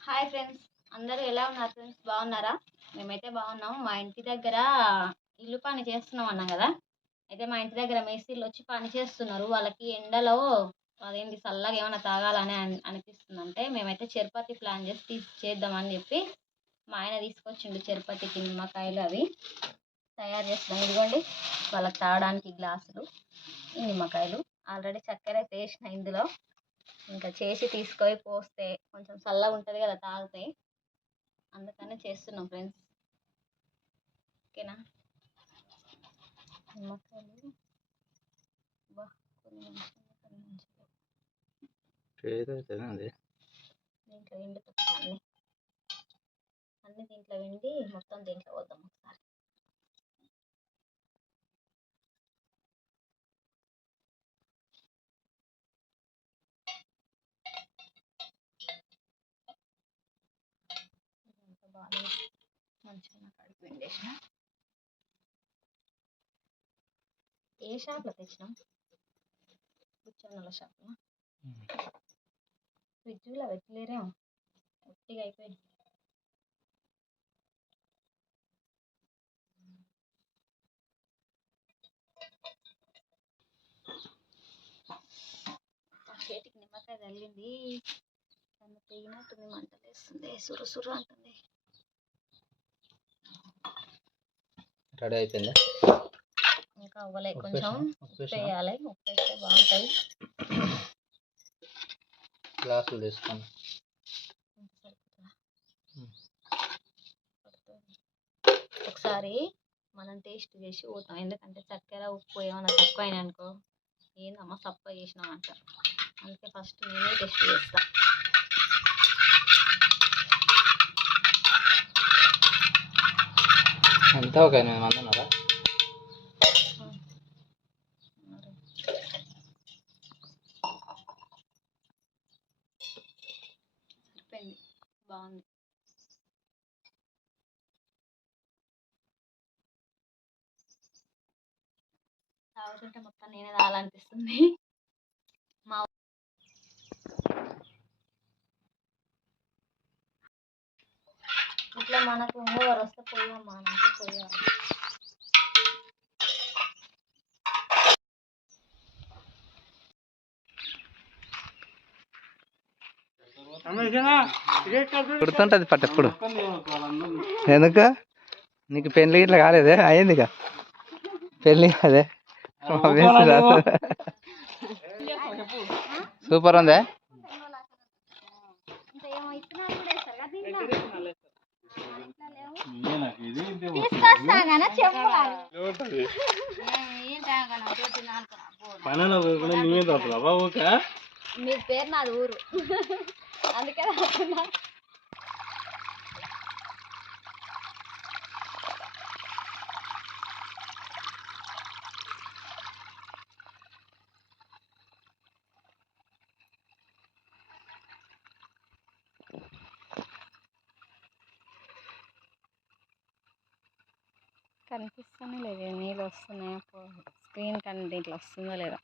Hi friends, అందరూ ఎలా ఉన్నారు ఫ్రెండ్స్? బాగున్నారా? మేమైతే బాగున్నాం. మా ఇంటి దగ్గర ఇల్లు పని చేస్తున్నాం అన్నాం కదా. అయితే మా ఇంటి దగ్గర మేస్త్రీలు వచ్చి పని చేస్తున్నారు. వాళ్ళకి ఎండలో అదేంటి చల్లగా ఏమైనా తాగాలని అనిపిస్తుందంటే మేమైతే చెరుపతి ప్లాన్ చేసి చేద్దామని చెప్పి మా ఆయన తీసుకొచ్చిండు చెరుపతికి నిమ్మకాయలు అవి తయారు చేస్తున్నాం. ఇదిగోండి వాళ్ళకి తాగడానికి గ్లాసులు, ఈ నిమ్మకాయలు. ఆల్రెడీ చక్కెర అయితే వేసిన ఇందులో. ఇంకా చేసి తీసుకొని పోస్తే కొంచెం చల్లగా ఉంటుంది కదా తాగితే, అందుకనే చేస్తున్నాం ఫ్రెండ్స్. ఓకేనా? నిమ్మకాయలు దీంట్లో ఎండుతుంది అన్ని దీంట్లో వెండి మొత్తం దీంట్లో వద్దాం ఒకసారి. బాగా మంచిగా కడిపి వెండేసిన. ఏ షాప్లో తెచ్చినాం? కూర్చొని షాప్లో. ఫ్రిడ్జ్లో పెట్టలేరేమో, గట్టిగా అయిపోయింది. చేతికి నిమ్మకాయ తగిలింది, దాన్ని తెగినట్టుంది, మంటలేస్తుంది, సురు అంటుంది. రెడీ అయిపోయిందా? ఇంకా అవ్వలే, కొంచెం ఉప్పు వేయాలి. ఉప్పు వేస్తే బాగుంటుంది. గ్లాసులు తీసుకోండి. ఒకసారి మనం టేస్ట్ చేసి పోతాం, ఎందుకంటే చక్కెర ఉప్పు ఏమైనా తక్కువ అయినా అనుకో ఏందమ్మా సప్ప చేసినాం అంటారు. అందుకే ఫస్ట్ నేనే టేస్ట్ చేస్తా. అంతా ఒక 8 మంది ఉన్నారా? సరిపోయింది, బాగుంది. తాగుతుంటే మొత్తం నేనే తాగాలనిపిస్తుంది. మా ఇట్లా మనకు ఓవర్ వస్తే పోయామ్మా అంటే పోయాలి. గుర్తుంటుంది పట్టప్పుడు. ఎందుకు నీకు పెళ్ళి ఇట్లా కాలేదే? అయ్యిందిగా పెళ్ళి కాదే. సూపర్ ఉందే. మీ పేరు నాది ఊరు, అందుకే రాస్తున్నా. కనిపిస్తానే లేదు, నీళ్ళు వస్తున్నాయా స్క్రీన్ కానీ దీంట్లో వస్తుందో లేదా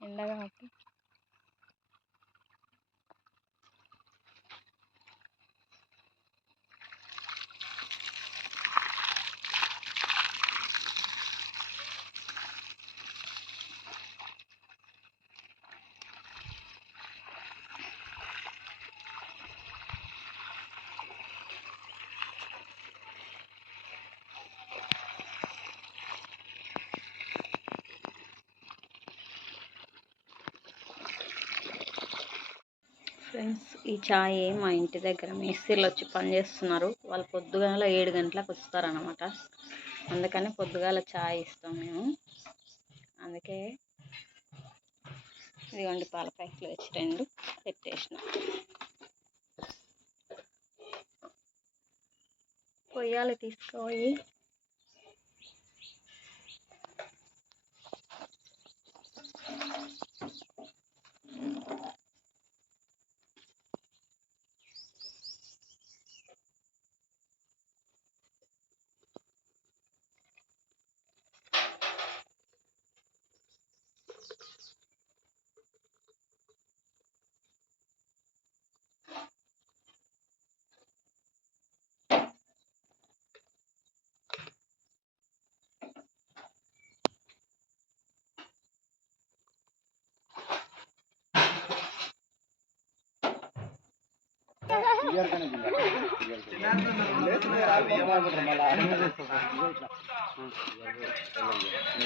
ఎండగా కాబట్టి. ఈ ఛాయ్ మా ఇంటి దగ్గర మేస్త్రీలు వచ్చి పని చేస్తున్నారు. వాళ్ళు పొద్దుగాల 7 గంటలకు వస్తారనమాట. అందుకని పొద్దుగాల ఛాయ్ ఇస్తాం మేము. అందుకే ఇదిగోండి పాల ప్యాకెట్లు వచ్చి 2 పెట్టేసిన. పొయ్యాలి తీసుకోయి.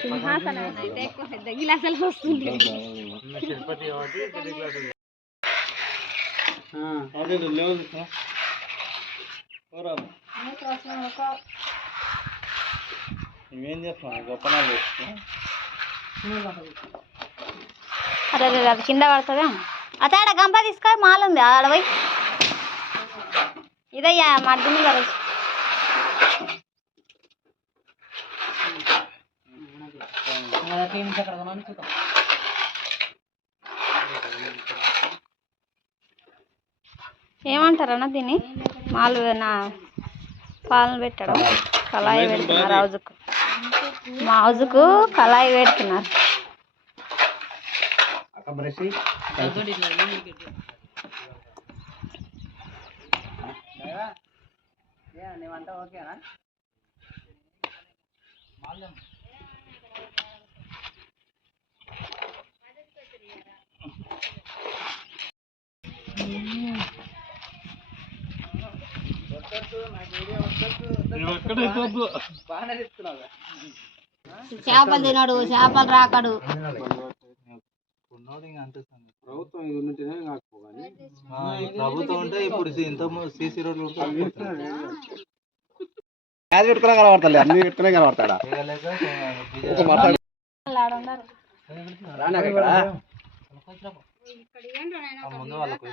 సింహాసనం అయితే ఎక్కువ పెద్ద గిలాసాలు వస్తుంది. అరే అది కింద పడుతుందా? అతడ గంప తీసుకొని మాలుంది ఆడపోయి ఇదయ్యా మడ్డుని గారు. ఏమంటారన్నా దీన్ని? మాలు నా పాలను పెట్టడం, కళాయి పెడుతున్నారు. మౌజుకు కళాయి పెడుతున్నారు. చేపలు తినడు, చేపలు రాకడు. ప్రభుత్వం ఉంటే ఇప్పుడు ఇంత సీసీ రోడ్లు కనబడతాయి, అన్ని పెట్టుకునే కనబడతాడా? ముందు వాళ్ళకి